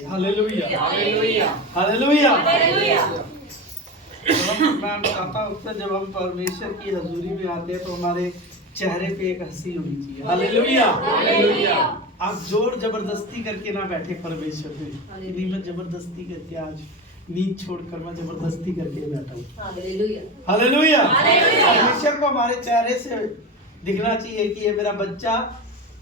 कीजिए। Hallelujah hallelujah hallelujah. Hallelujah. मैं बताता हूँ कि जब हम परमेश्वर की हजूरी में आते हैं तो हमारे चेहरे पे एक हंसी होनी चाहिए। Hallelujah hallelujah. आप जोर जबरदस्ती करके ना बैठे परमेश्वर में, नहीं मैं जबरदस्ती करके आज नींद छोड़कर मैं जबरदस्ती करके बैठा हूँ। Hallelujah hallelujah. हालेलुया। परमेश्वर को हमारे चेहरे से दिखना चाहिए कि ये मेरा बच्चा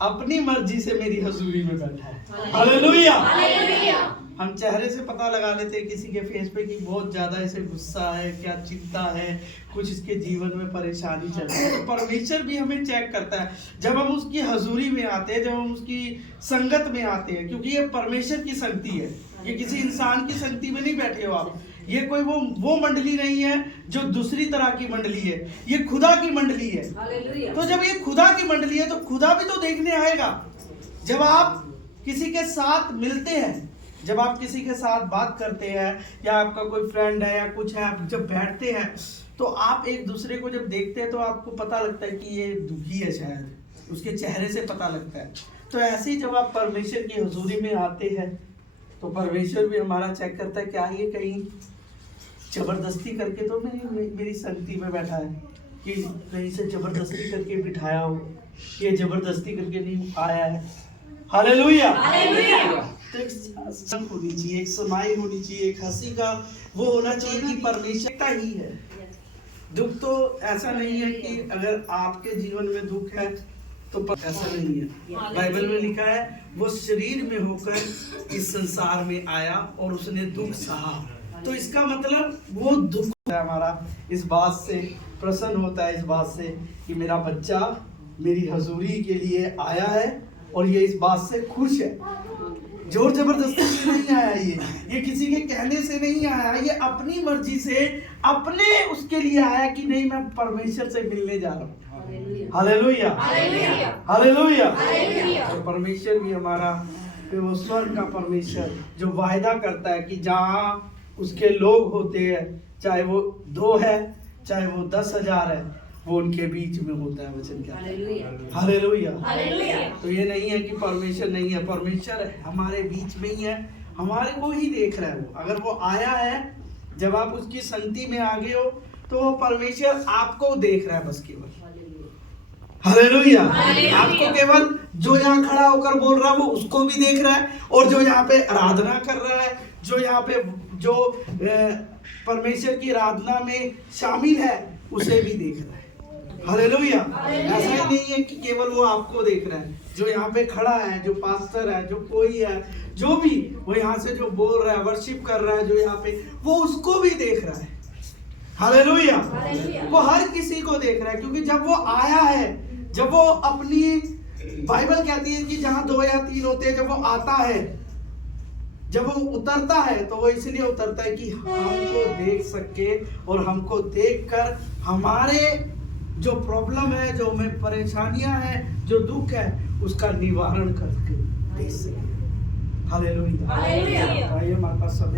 अपनी मर्जी से मेरी हजूरी में बैठा है। हालेलुया। हालेलुया। हम चेहरे से पता लगा लेते हैं किसी के फेस पे कि बहुत ज्यादा इसे गुस्सा है, क्या चिंता है, कुछ इसके जीवन में परेशानी चल रही है। तो परमेश्वर भी हमें चेक करता है जब हम उसकी हजूरी में आते हैं, जब हम उसकी संगत में आते हैं, क्योंकि ये परमेश्वर की संगति है, ये किसी इंसान की संगति में नहीं बैठे हो आप। ये कोई वो मंडली नहीं है जो दूसरी तरह की मंडली है, ये खुदा की मंडली है। हालेलुया। तो जब ये खुदा की मंडली है तो खुदा भी तो देखने आएगा। जब आप किसी के साथ मिलते हैं, जब आप किसी के साथ बात करते हैं, या आपका कोई फ्रेंड है या कुछ है, आप जब बैठते हैं तो आप एक दूसरे को जब देखते हैं तो आपको पता लगता है कि ये दुखी है, शायद उसके चेहरे से पता लगता है। तो ऐसे ही जब आप परमेश्वर की हुजूरी में आते हैं तो परमेश्वर भी हमारा चेक करता है क्या ये कहीं जबरदस्ती करके तो नहीं मेरी संगति में बैठा है, कि कहीं से जबरदस्ती करके बिठाया हो, ये जबरदस्ती करके नहीं आया है। हालेलुया। हालेलुया। तो एक संग होनी चाहिए, एक स्माइल होनी चाहिए, एक हंसी का वो होना चाहिए कि परमेश्वर का ही है। दुख तो ऐसा नहीं है कि अगर आपके जीवन में दुख है तो ऐसा नहीं है। बाइबल में लिखा है वो शरीर में होकर इस संसार में आया और उसने दुख सहा। तो इसका मतलब वो दुख है हमारा इस बात से प्रसन्न होता है, इस बात से कि मेरा बच्चा मेरी हजूरी के लिए आया है और ये इस बात से खुश है। जोर जबरदस्ती से नहीं आया, ये किसी के कहने से नहीं आया, ये अपनी मर्जी से अपने उसके लिए आया कि नहीं मैं परमेश्वर से मिलने जा रहा हूँ। Hallelujah hallelujah. और परमेश्वर भी हमारा वो स्वर्ग का परमेश्वर जो वायदा करता है कि जहाँ उसके लोग होते हैं, चाहे वो 2 है चाहे वो 10,000 है, वो उनके बीच में होता है। वचन क्या है? हालेलुया। तो ये नहीं है कि परमेश्वर नहीं है, परमेश्वर हमारे बीच में ही है, हमारे को ही देख रहा है। वो अगर वो आया है, जब आप उसकी संगति में आ गए हो तो वो परमेश्वर आपको देख रहा है बस केवल। हालेलुया। आपको केवल जो यहाँ खड़ा होकर बोल रहा है वो उसको भी देख रहा है, और जो यहाँ पे आराधना कर रहा है, जो यहाँ पे जो परमेश्वर की आराधना में शामिल है उसे भी देख रहा है। हालेलुया। ऐसा ही नहीं है कि केवल वो आपको देख रहा है, जो यहाँ पे खड़ा है, जो पास्टर है, जो कोई है, जो भी वो यहाँ से जो बोल रहा है, वर्शिप कर रहा है, जो यहाँ पे वो उसको भी देख रहा है। हालेलुया। वो हर किसी को देख रहा है, क्योंकि जब वो आया है, जब वो अपनी बाइबल कहती है कि जहाँ 2 या 3 होते हैं, जब वो आता है, जब वो उतरता है तो वो इसलिए उतरता है कि हमको देख सके और हमको देखकर हमारे जो प्रॉब्लम है, जो हमें परेशानियां हैं, जो दुख है, उसका निवारण करके दे सके। हालेलुया। हालेलुया। आइए हमारे पास सब